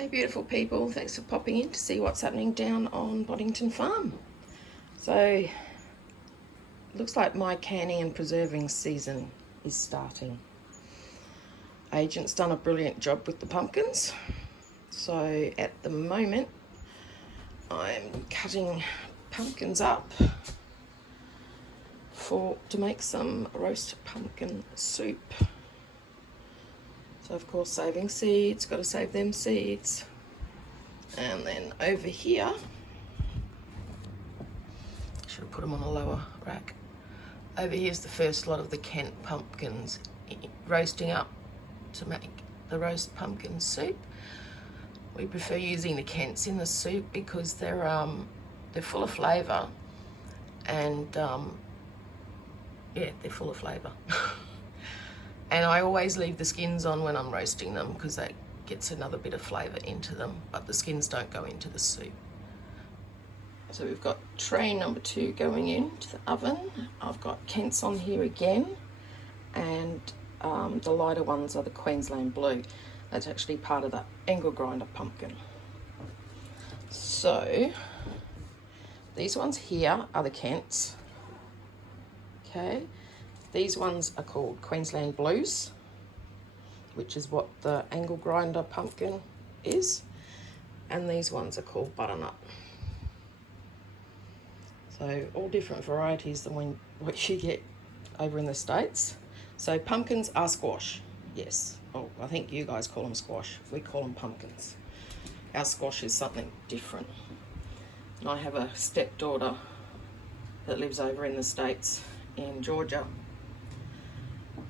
Hey beautiful people, thanks for popping in to see what's happening down on Boddington Farm. So, it looks like my canning and preserving season is starting. Agent's done a brilliant job with the pumpkins. So at the moment, I'm cutting pumpkins up to make some roast pumpkin soup. So of course saving seeds, got to save them seeds. And then over here, should have put them on a lower rack. Over here's the first lot of the Kent pumpkins roasting up to make the roast pumpkin soup. We prefer using the Kents in the soup because they're full of flavour, and yeah, they're full of flavour. And I always leave the skins on when I'm roasting them because that gets another bit of flavour into them, but the skins don't go into the soup. So we've got tray number 2 going into the oven. I've got Kents on here again, and the lighter ones are the Queensland Blue. That's actually part of the angle grinder pumpkin. So these ones here are the Kents. Okay, these ones are called Queensland Blues, which is what the angle grinder pumpkin is, and these ones are called butternut. So all different varieties than what you get over in the States. So pumpkins are squash, yes. Oh, I think you guys call them squash. We call them pumpkins. Our squash is something different. And I have a stepdaughter that lives over in the States in Georgia.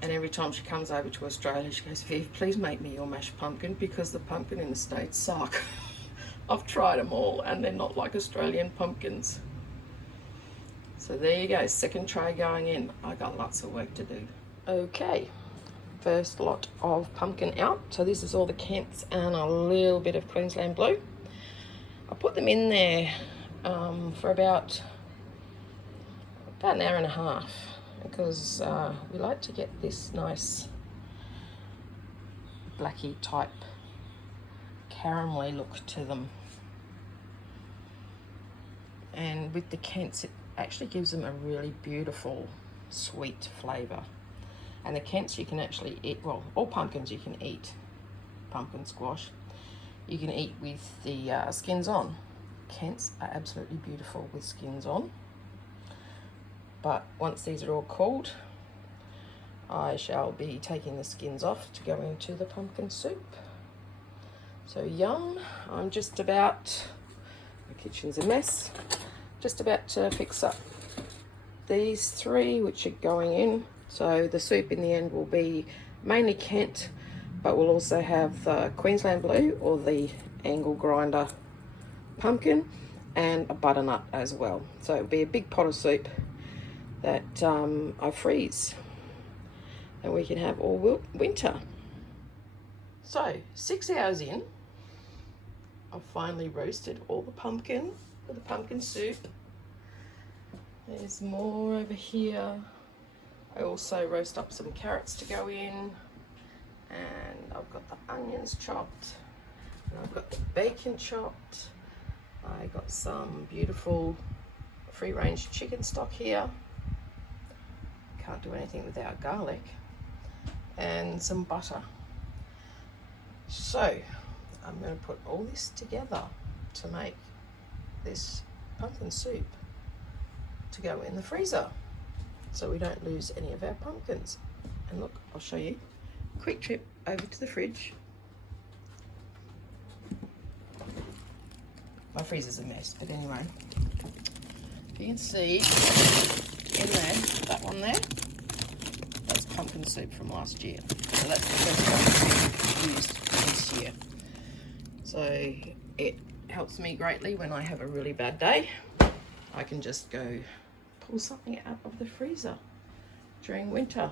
And every time she comes over to Australia, she goes, "Viv, please make me your mashed pumpkin because the pumpkin in the States suck." I've tried them all and they're not like Australian pumpkins. So there you go, second tray going in. I got lots of work to do. Okay, first lot of pumpkin out. So this is all the Kents and a little bit of Queensland Blue. I put them in there for about an hour and a half because we like to get this nice blacky type caramelly look to them. And with the Kents, it actually gives them a really beautiful sweet flavour. And the Kents you can actually eat, well, all pumpkins you can eat, pumpkin squash, you can eat with the skins on. Kents are absolutely beautiful with skins on. But once these are all cooled, I shall be taking the skins off to go into the pumpkin soup. So yum, I'm just about, the kitchen's a mess, just about to fix up these 3 which are going in. So the soup in the end will be mainly Kent, but we'll also have the Queensland Blue or the angle grinder pumpkin and a butternut as well. So it'll be a big pot of soup that I freeze and we can have all winter. So 6 hours in, I've finally roasted all the pumpkin for the pumpkin soup. There's more over here. I also roast up some carrots to go in, and I've got the onions chopped, and I've got the bacon chopped. I got some beautiful free-range chicken stock here. Can't do anything without garlic, and some butter. So I'm going to put all this together to make this pumpkin soup to go in the freezer, so we don't lose any of our pumpkins. And look, I'll show you. Quick trip over to the fridge. My freezer's a mess, but anyway, you can see in there, that one there, that's pumpkin soup from last year. So that's the first one used this year. So it helps me greatly when I have a really bad day. I can just go pull something out of the freezer during winter.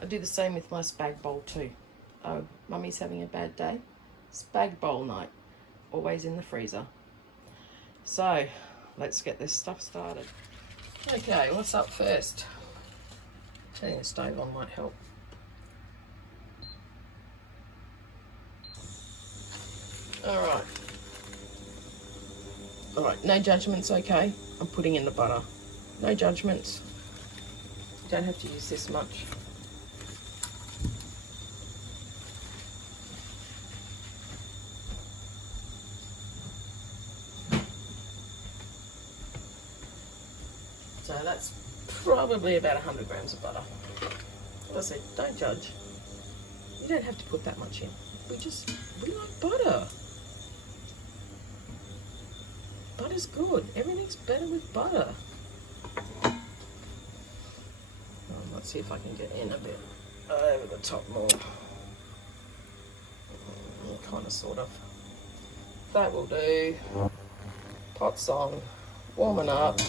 I do the same with my spag bowl too. Oh, mummy's having a bad day. Spag bowl night, always in the freezer. So let's get this stuff started. Okay, what's up first? Turning the stove on might help. Alright. Alright, no judgments, okay? I'm putting in the butter. No judgments. You don't have to use this much. So that's probably about 100 grams of butter. Like I said, don't judge. You don't have to put that much in. We like butter. Butter's good. Everything's better with butter. Let's see if I can get in a bit over the top more. Kind of, sort of. That will do. Pot's on. Warming up.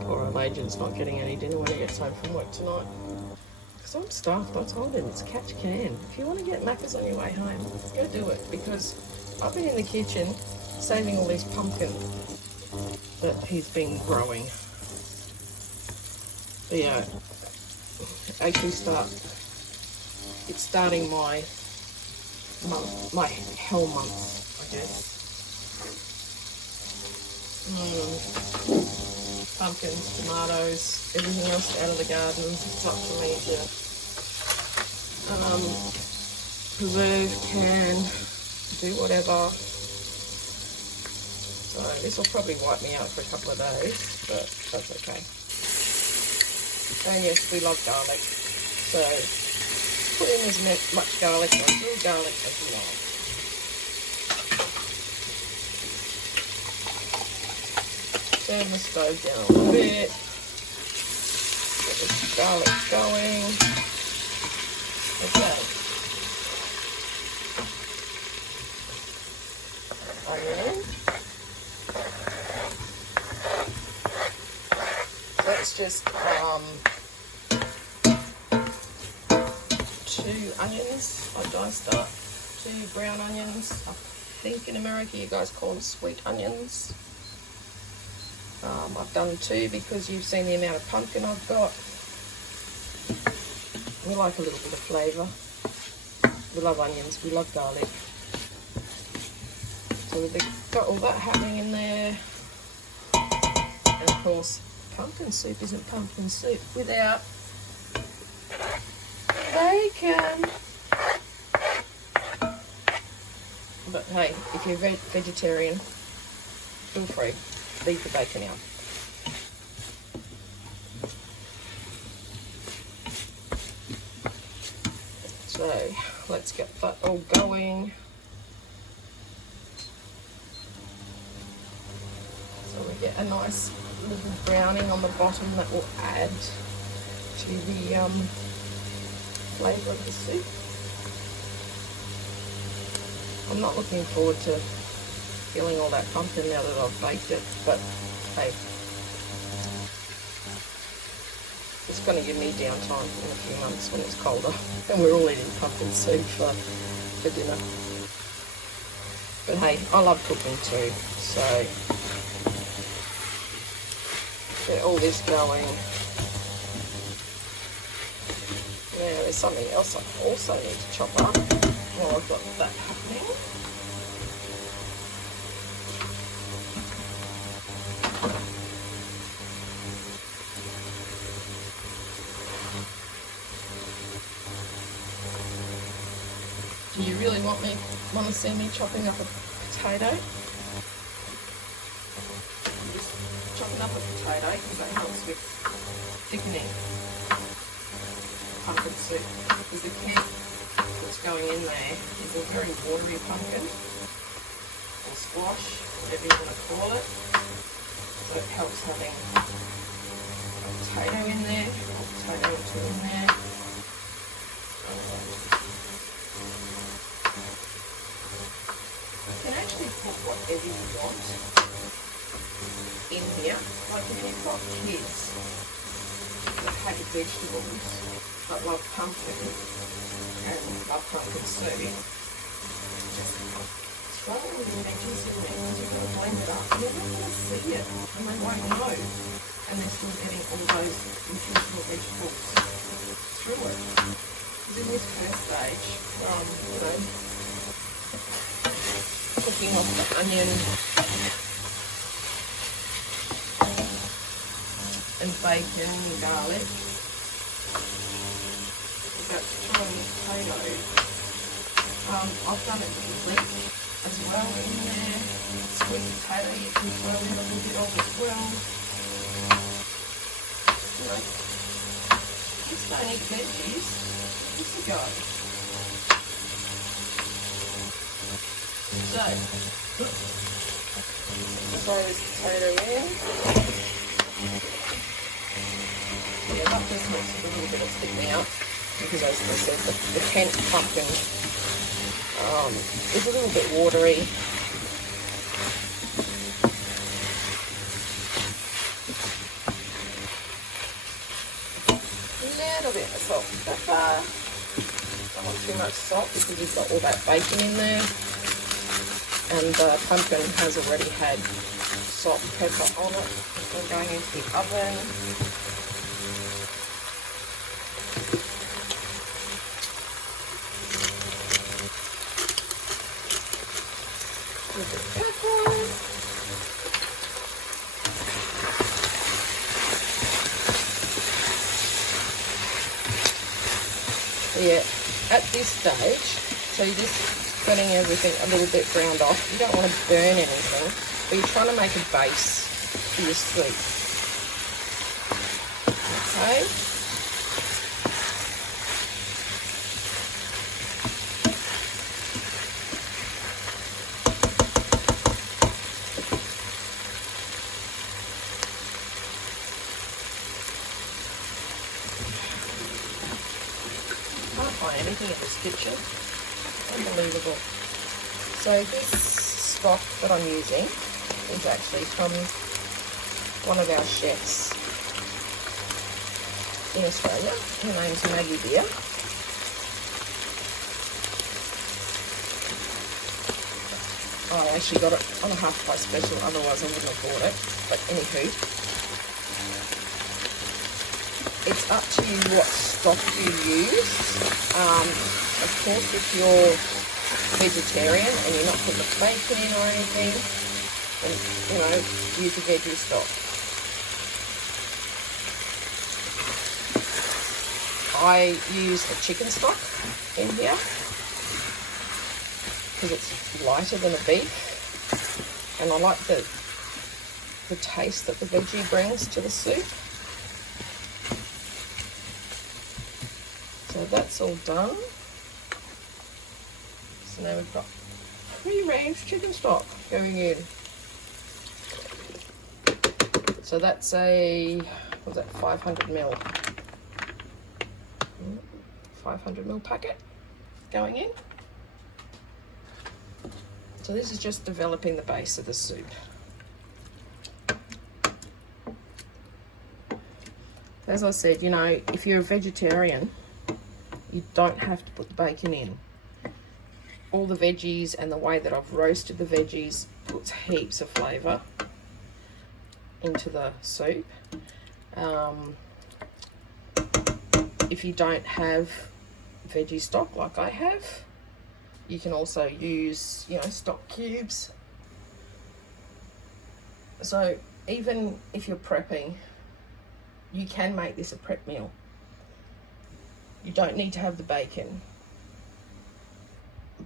Poor old agent's not getting any dinner when he gets home from work tonight. Because I'm stuffed. I told him it's catch can. If you want to get Macca's on your way home, go do it. Because I've been in the kitchen saving all these pumpkin that he's been growing. But yeah, actually it's starting my hell months, I guess. Pumpkins, tomatoes, everything else out of the garden. It's up to me to preserve, can, do whatever. So this will probably wipe me out for a couple of days, but that's okay. And yes, we love garlic, so put in as much garlic or real garlic as you like. Turn the stove down a little bit. Get this garlic going. Okay. Onion. That's just 2 onions. I diced up 2 brown onions. I think in America you guys call them sweet onions. I've done 2 because you've seen the amount of pumpkin I've got. We like a little bit of flavour. We love onions, we love garlic. So we've got all that happening in there. And of course, pumpkin soup isn't pumpkin soup without bacon. But hey, if you're vegetarian, feel free. Leave the bacon out. So let's get that all going. So we get a nice little browning on the bottom that will add to the flavour of the soup. I'm not looking forward to feeling all that pumpkin now that I've baked it, but hey, it's going to give me downtime in a few months when it's colder and we're all eating pumpkin soup for dinner. But hey, I love cooking too, so get all this going. Now there's something else I also need to chop up while I've got that happening. Do you really want to see me chopping up a potato? Just chopping up a potato because that helps with thickening pumpkin soup. Because the can that's going in there is a very watery pumpkin or squash, whatever you want to call it. So it helps having a potato in there, or a potato or 2 in there. You can actually put whatever you want in here. Like if you've got kids that hate vegetables but love pumpkin and love pumpkin soup, just throw all your veggies in there because you're going to blend it up. They're not going to see it and they won't know. And they're still getting all those nutritional vegetables through it. In this first stage, you know, cooking off the onion and bacon and garlic. We've got Chinese potatoes. I've done it with leek as well in there. Sweet potato, you can throw in a little bit of as well. You know, just don't eat veggies. Just a go. So, throw this potato in. Yeah, that just makes it a little bit of sticking out because, as I said, the Kent pumpkin is a little bit watery. A little bit of salt and pepper. Don't want too much salt because you've got all that bacon in there. And the pumpkin has already had salt and pepper on it. So I'm going into the oven. A little bit of pepper. Yeah, at this stage, so you're just getting everything a little bit browned off. You don't want to burn anything, but you're trying to make a base for your soup. Okay. Can't find anything at this kitchen. Unbelievable. So this stock that I'm using is actually from one of our chefs in Australia. Her name's Maggie Beer. I actually got it on a half price special, otherwise I wouldn't have bought it. But anywho, it's up to you what stock you use. Of course, if you're vegetarian and you're not putting the bacon in or anything, then, you know, use a veggie stock. I use the chicken stock in here because it's lighter than a beef, and I like the taste that the veggie brings to the soup. So that's all done. So now we've got pre-arranged chicken stock going in. So that's a, what's that, 500ml. 500ml packet going in. So this is just developing the base of the soup. As I said, you know, if you're a vegetarian, you don't have to put the bacon in. All the veggies and the way that I've roasted the veggies puts heaps of flavour into the soup. If you don't have veggie stock like I have, you can also use, you know, stock cubes. So even if you're prepping, you can make this a prep meal. You don't need to have the bacon.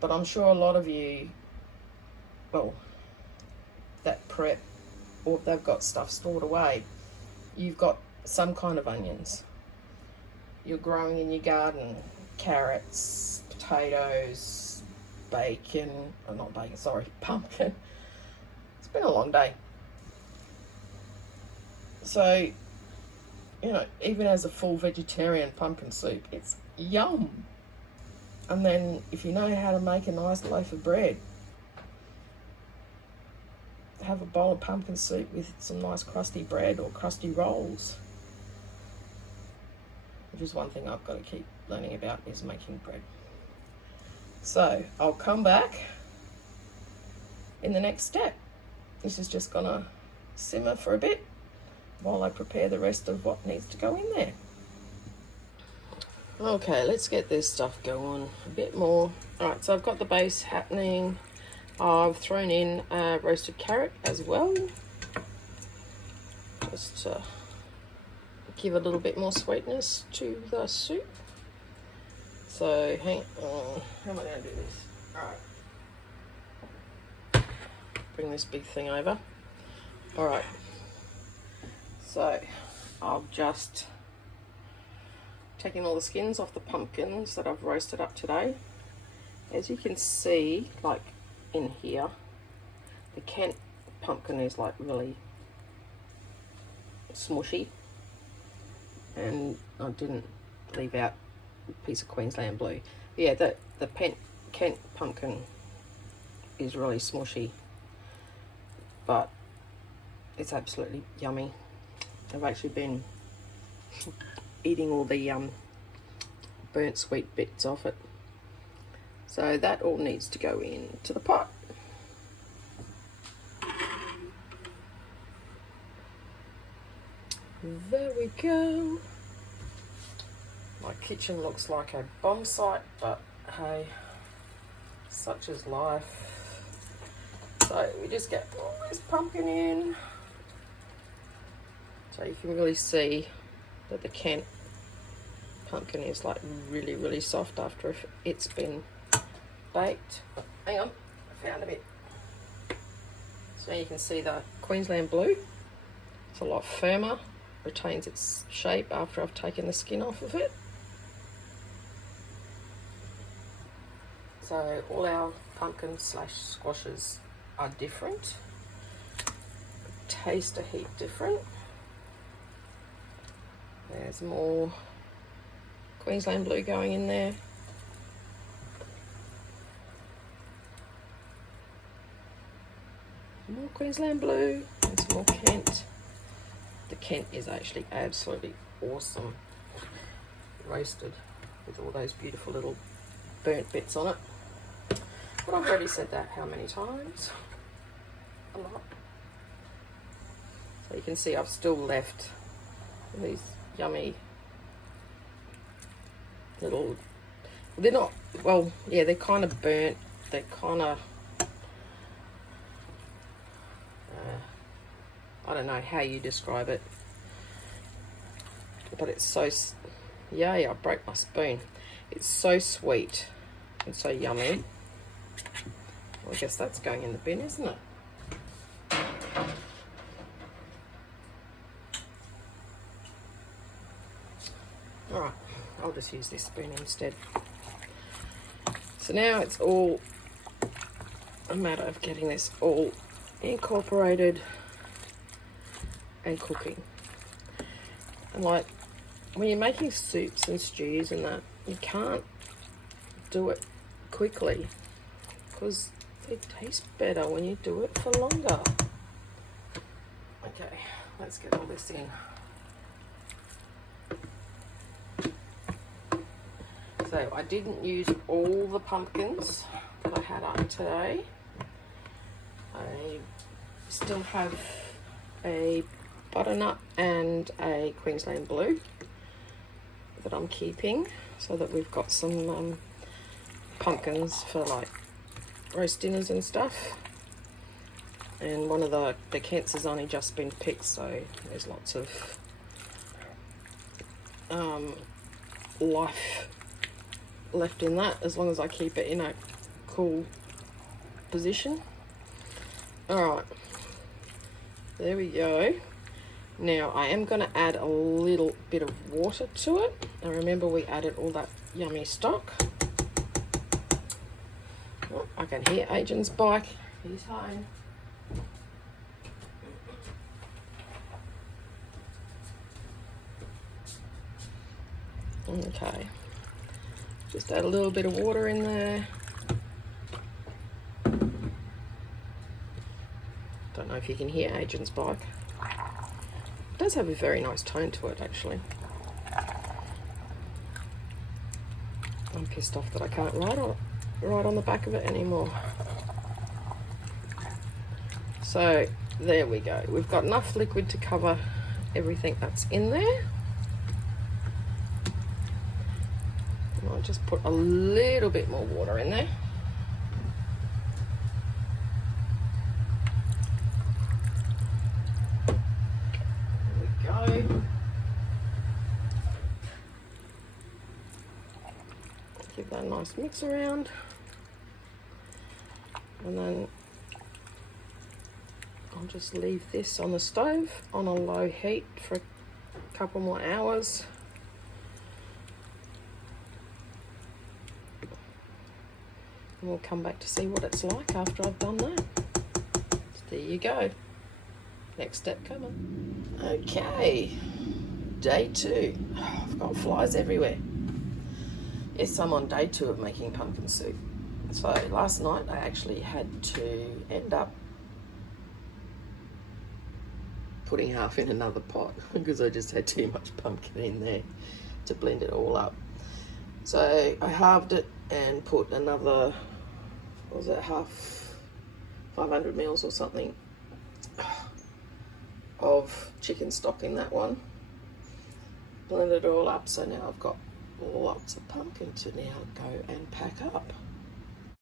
But I'm sure a lot of you, well, that prep, or if they've got stuff stored away, you've got some kind of onions. You're growing in your garden, carrots, potatoes, bacon, oh not bacon, sorry, pumpkin. It's been a long day. So, you know, even as a full vegetarian pumpkin soup, it's yum. And then if you know how to make a nice loaf of bread, have a bowl of pumpkin soup with some nice crusty bread or crusty rolls, which is one thing I've got to keep learning about, is making bread. So I'll come back in the next step. This is just gonna simmer for a bit while I prepare the rest of what needs to go in there. Okay, let's get this stuff going a bit more. Alright, so I've got the base happening. I've thrown in roasted carrot as well, just to give a little bit more sweetness to the soup. So hang on, how am I going to do this? Alright, bring this big thing over. Alright, so I've just taken all the skins off the pumpkins that I've roasted up today. As you can see, like in here, the Kent pumpkin is like really smushy, and I didn't leave out a piece of Queensland blue. But yeah, the Kent pumpkin is really smushy, but it's absolutely yummy. I've actually been eating all the burnt sweet bits off it. So that all needs to go into the pot. There we go. My kitchen looks like a bomb site, but hey, such is life. So we just get all this pumpkin in. So you can really see that the Kent pumpkin is like really, really soft after it's been baked. Hang on, I found a bit. So you can see the Queensland blue. It's a lot firmer, retains its shape after I've taken the skin off of it. So all our pumpkin slash squashes are different. Taste a heap different. There's more Queensland blue going in there. More Queensland blue and some more Kent. The Kent is actually absolutely awesome. Roasted with all those beautiful little burnt bits on it. But I've already said that how many times? A lot. So you can see I've still left these yummy little, they're not, well, yeah, they're kind of burnt. They're kind of, I don't know how you describe it, but it's so, yay, I broke my spoon. It's so sweet and so yummy. Well, I guess that's going in the bin, isn't it? Alright, I'll just use this spoon instead. So now it's all a matter of getting this all incorporated and cooking. And like when you're making soups and stews and that, you can't do it quickly because it tastes better when you do it for longer. Okay, let's get all this in. So I didn't use all the pumpkins that I had up today. I still have a butternut and a Queensland blue that I'm keeping so that we've got some pumpkins for like roast dinners and stuff. And one of the Kents has only just been picked, so there's lots of life left in that as long as I keep it in a cool position. Alright, there we go. Now I am going to add a little bit of water to it. Now remember we added all that yummy stock. Oh, I can hear Adrian's bike. He's home. Okay, just add a little bit of water in there. Don't know if you can hear Adrian's bike. It does have a very nice tone to it, actually. I'm pissed off that I can't ride on the back of it anymore. So there we go. We've got enough liquid to cover everything that's in there. I'll just put a little bit more water in there. There we go. Give that a nice mix around. And then I'll just leave this on the stove on a low heat for a couple more hours. And we'll come back to see what it's like after I've done that. So there you go. Next step coming. Okay, day 2. Oh, I've got flies everywhere. Yes, I'm on day 2 of making pumpkin soup. So last night I actually had to end up putting half in another pot because I just had too much pumpkin in there to blend it all up. So I halved it and put another, what was it, half 500 mils or something of chicken stock in that one. Blend it all up, so now I've got lots of pumpkin to now go and pack up.